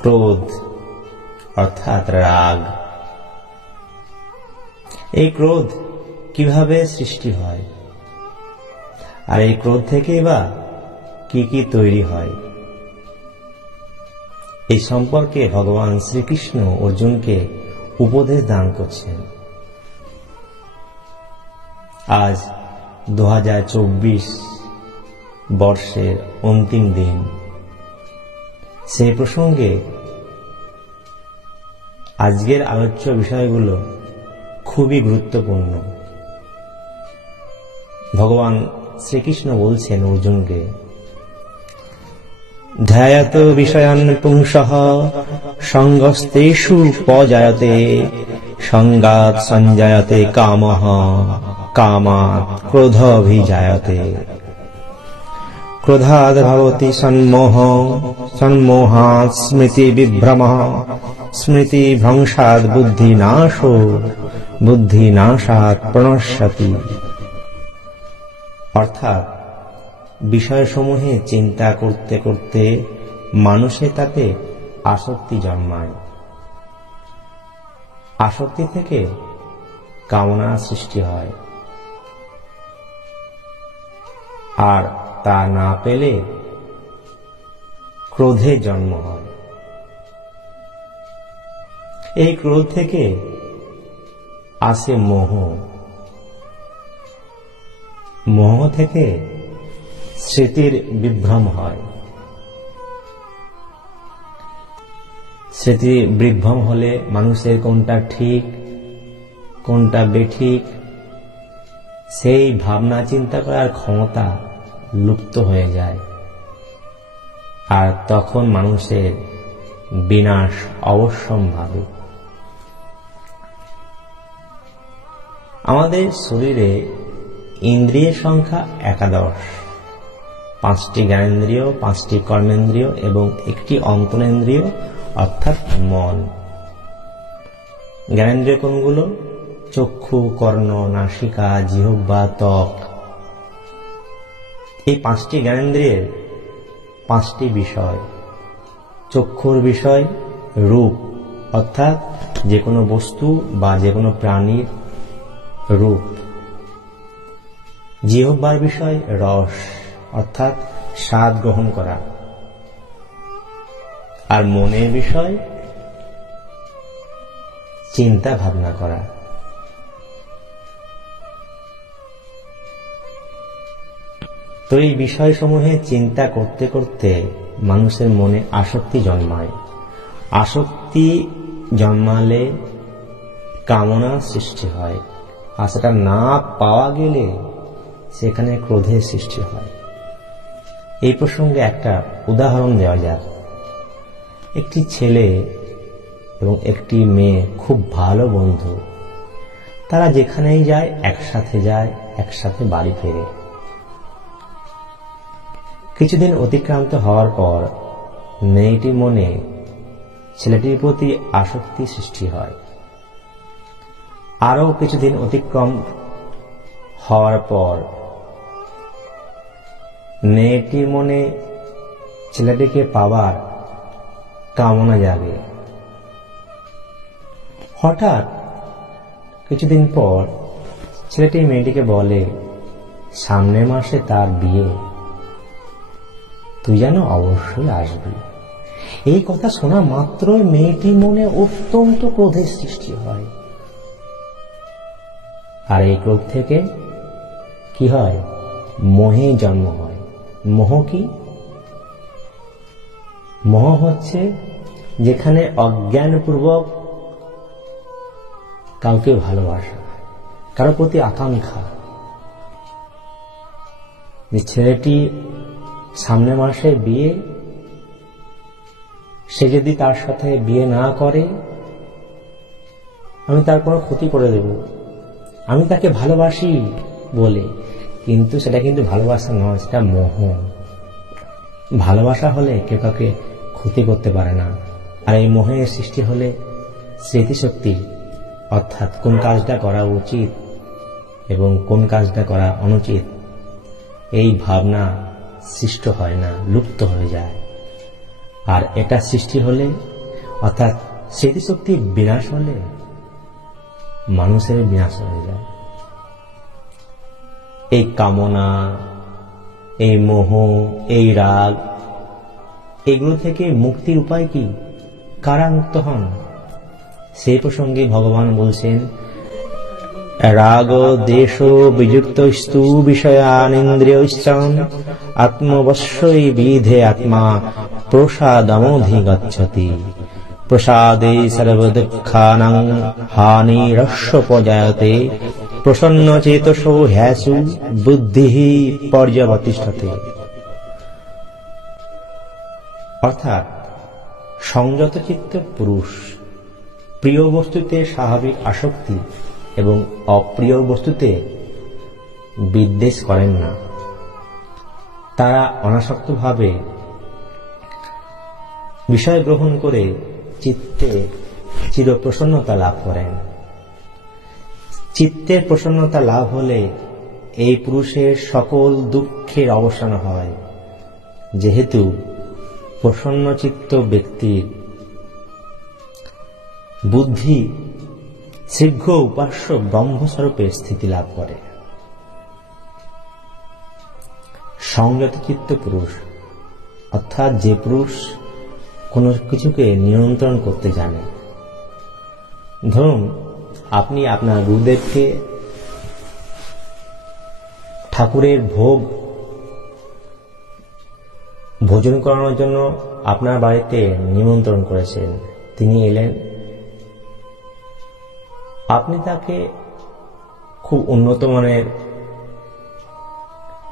ক্রোধ অর্থাৎ রাগ। এই ক্রোধ কিভাবে সৃষ্টি হয়, আর এই ক্রোধ থেকে বা কি কি তৈরি হয়, এই সম্পর্কে ভগবান শ্রীকৃষ্ণ অর্জুনকে উপদেশ দান করছেন। আজ 2024 বর্ষের অন্তিম দিন। সেই প্রসঙ্গে আজকের আলোচ্য বিষয়গুলো খুবই গুরুত্বপূর্ণ। ভগবান শ্রীকৃষ্ণ বলছেন অর্জুনকে, ধ্যায়ত বিষয়ান পুংসঃ সঙ্গস্তেষু পজায়তে সঙ্গাৎ সঞ্জায়তে কামঃ কামাৎ ক্রোধোভিজায়তে ক্রোধাৎ ভবতি সন্মোহ সন্মোহাৎ স্মৃতি বিভ্রমঃ স্মৃতি ভ্রংশাৎ বুদ্ধিনাশো বুদ্ধিনাশাৎ প্রণশ্যতি। অর্থাৎ বিষয়সমূহে চিন্তা করতে করতে মানুষের তাতে আসক্তি জন্মায়। আসক্তি থেকে কামনা সৃষ্টি হয়, আর তা না পেলে ক্রোধের জন্ম হয়। এই ক্রোধ থেকে আসে মোহ, মোহ থেকে স্মৃতির বিভ্রম হয়। স্মৃতি বিভ্রম হলে মানুষের কোনটা ঠিক কোনটা বেঠিক সেই ভাবনা চিন্তা করার ক্ষমতা লুপ্ত হয়ে যায়, আর তখন মানুষের বিনাশ অবশ্যম্ভাবী। আমাদের শরীরে ইন্দ্রিয়ের সংখ্যা 11, 5টি জ্ঞানেন্দ্রিয়, 5টি কর্মেন্দ্রিয় এবং 1টি অন্তরেন্দ্রিয় অর্থাৎ মন। জ্ঞানেন্দ্রিয় কোনগুলো? চক্ষু, কর্ণ, নাসিকা, জিহ্বা, ত্বক। এই 5টি জ্ঞানেন্দ্রিয়ের 5টি বিষয়। চক্ষুর বিষয় রূপ, অর্থাৎ যে কোনো বস্তু বা যে কোনো প্রাণীর রূপ। জিহ্বার বিষয় রস, অর্থাৎ স্বাদ গ্রহণ করা। আর মনের বিষয় চিন্তা ভাবনা করা। তো এই বিষয়সমূহে চিন্তা করতে করতে মানুষের মনে আসক্তি জন্মায়। আসক্তি জন্মালে কামনা সৃষ্টি হয়, আর সেটা না পাওয়া গেলে সেখানে ক্রোধের সৃষ্টি হয়। এই প্রসঙ্গে একটা উদাহরণ দেওয়া যাক। একটি ছেলে এবং একটি মেয়ে খুব ভালো বন্ধু। তারা যেখানেই যায় একসাথে বাড়ি ফেরে। কিছুদিন অতিক্রান্ত হওয়ার পর মেয়েটির মনে ছেলেটির প্রতি আসক্তি সৃষ্টি হয়। আরও কিছুদিন অতিক্রম হওয়ার পর মেয়েটির মনে ছেলেটিকে পাবার কামনা জাগে। হঠাৎ কিছুদিন পর ছেলেটি মেয়েটিকে বলে, সামনের মাসে তার বিয়ে, তুই যেন অবশ্যই আসবি। এই কথা শোনা মাত্রই মেয়েটির মনে অত্যন্ত ক্রোধের সৃষ্টি হয়। আর এই ক্রোধ থেকে কি হয়? মোহে জন্ম হয়। মোহ কি? মোহ হচ্ছে যেখানে অজ্ঞানপূর্বক কাউকে ভালোবাসা, কারো প্রতি আকাঙ্ক্ষা। যে ছেলেটি সামনের মাসে বিয়ে, সে যদি তার সাথে বিয়ে না করে আমি তার কোনো ক্ষতি করে দেব, আমি তাকে ভালোবাসি বলে। কিন্তু সেটা কিন্তু ভালোবাসা নয়, সেটা মোহ। ভালোবাসা হলে কেউ কাউকে ক্ষতি করতে পারে না। আর এই মোহের সৃষ্টি হলে স্মৃতিশক্তি, অর্থাৎ কোন কাজটা করা উচিত এবং কোন কাজটা করা অনুচিত, এই ভাবনা সৃষ্ট হয় না, লুপ্ত হয়ে যায়। আর এটা সৃষ্টি হলে, অর্থাৎ স্মৃতিশক্তি বিনাশ হলে মানুষের বিনাশ হয়ে যায়। এই কামনা, এই মোহ, এই রাগ, এগুলো থেকে মুক্তির উপায় কি? কারা মুক্ত হন? সেই প্রসঙ্গে ভগবান বলছেন, রাগ দেশ বিযুক্তস্তু বিষয়ানিন্দ্রিয়শ্চান আত্মবশ্যই বিধে আত্মা প্রসাদমধিগচ্ছতি প্রসাদে সর্বদুঃখানাং হানিরস্যোপজায়তে প্রসন্নচেতসো হ্যাসু বুদ্ধিঃ পর্যবতিষ্ঠতে। অর্থাৎ সংযত চিত্ত পুরুষ প্রিয় বস্তুতে স্বাভাবিক আসক্তি এবং অপ্রিয় বস্তুতে বিদ্বেষ করেন না। তারা অনাসক্তভাবে বিষয় গ্রহণ করে চিত্তে চিরপ্রসন্নতা লাভ করেন। চিত্তের প্রসন্নতা লাভ হলে এই পুরুষের সকল দুঃখের অবসান হয়, যেহেতু প্রসন্নচিত্ত ব্যক্তির বুদ্ধি শীঘ্র উপাস্য ব্রহ্মস্বরূপে স্থিতি লাভ করে। সংযত চিত্ত পুরুষ অর্থাৎ যে পুরুষ কোনো কিছুকে নিয়ন্ত্রণ করতে জানে। ধরুন, আপনি আপনার গুরুদেবকে ঠাকুরের ভোজন করানোর জন্য আপনার বাড়িতে নিমন্ত্রণ করেছেন। তিনি এলেন, আপনি তাকে খুব উন্নত মানের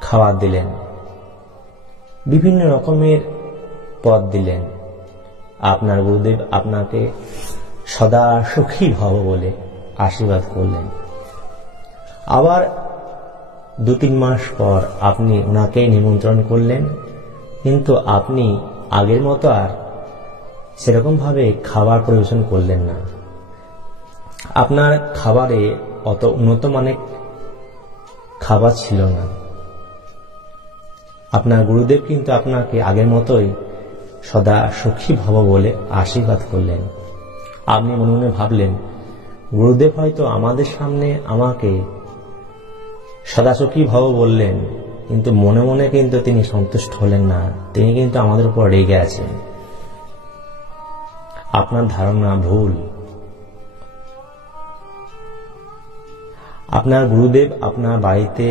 খাবার দিলেন, বিভিন্ন রকমের পদ দিলেন। আপনার গুরুদেব আপনাকে সদা সুখী ভব বলে আশীর্বাদ করলেন। আবার 2-3 মাস পর আপনি ওনাকে নিমন্ত্রণ করলেন, কিন্তু আপনি আগের মতো আর সেরকম ভাবে খাবার পরিবেশন করলেন না। আপনার খাবারে অত উন্নত মানের খাবার ছিল না। আপনার গুরুদেব কিন্তু আপনাকে আগের মতোই সদা সুখী ভব বলে আশীর্বাদ করলেন। আপনি মনে মনে ভাবলেন, গুরুদেব হয়তো আমাদের সামনে আমাকে সদা সুখী ভব বললেন, কিন্তু মনে মনে কিন্তু তিনি সন্তুষ্ট হলেন না। তিনি কিন্তু আমাদের উপর রেগে আছেন। আপনার ধারণা ভুল। আপনার গুরুদেব আপনার বাড়িতে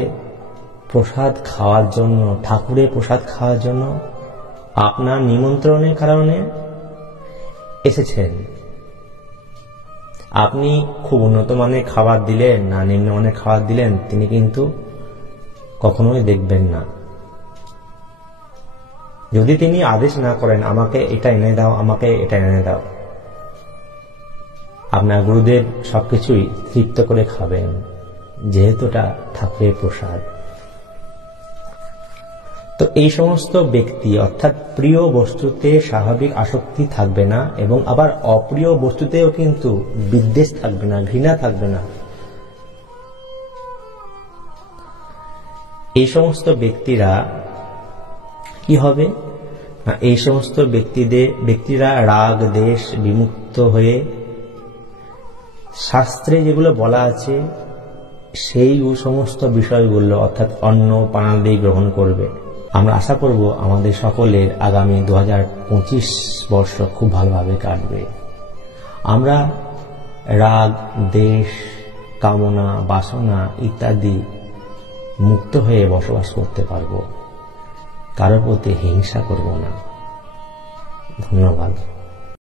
প্রসাদ খাওয়ার জন্য, ঠাকুরের প্রসাদ খাওয়ার জন্য আপনার নিমন্ত্রণের কারণে এসেছেন। আপনি খুব উন্নত মানের খাবার দিলেন না নিম্নমানের খাবার দিলেন, তিনি কিন্তু কখনোই দেখবেন না। যদি তিনি আদেশ না করেন, আমাকে এটা এনে দাও, আমাকে এটা এনে দাও, আপনার গুরুদেব সবকিছুই তৃপ্ত করে খাবেন, যেহেতু এটা ঠাকুরের প্রসাদ। তো এই সমস্ত ব্যক্তি অর্থাৎ প্রিয় বস্তুতে স্বাভাবিক আসক্তি থাকবে না, এবং আবার অপ্রিয় বস্তুতেও কিন্তু বিদ্বেষ থাকবে না, ঘৃণা থাকবে না। এই সমস্ত ব্যক্তিরা কি হবে? এই সমস্ত ব্যক্তিরা রাগ দেশ বিমুক্ত হয়ে শাস্ত্রে যেগুলো বলা আছে সেই সমস্ত বিষয়গুলো অর্থাৎ অন্ন পানাদি গ্রহণ করবে। আমরা আশা করব আমাদের সকলের আগামী 2025 বর্ষ খুব ভালোভাবে কাটবে। আমরা রাগ দেশ কামনা বাসনা ইত্যাদি মুক্ত হয়ে বসবাস করতে পারব। কারোর প্রতি হিংসা করব না। ধন্যবাদ।